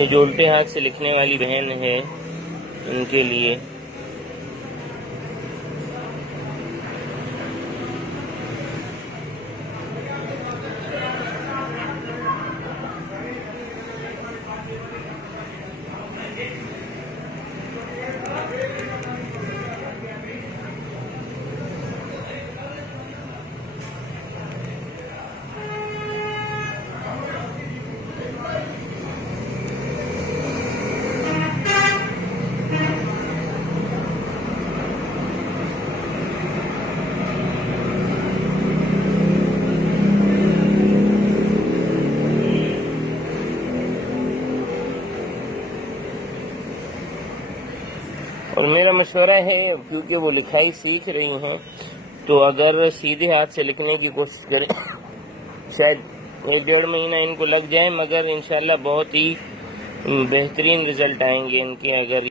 ये जो उल्टे हाथ से लिखने वाली बहन है उनके लिए। और मेरा मशवरा है, क्योंकि वो लिखाई सीख रही हैं, तो अगर सीधे हाथ से लिखने की कोशिश करें, शायद 1-1.5 महीना इनको लग जाए, मगर इंशाल्लाह बहुत ही बेहतरीन रिजल्ट आएंगे इनके अगर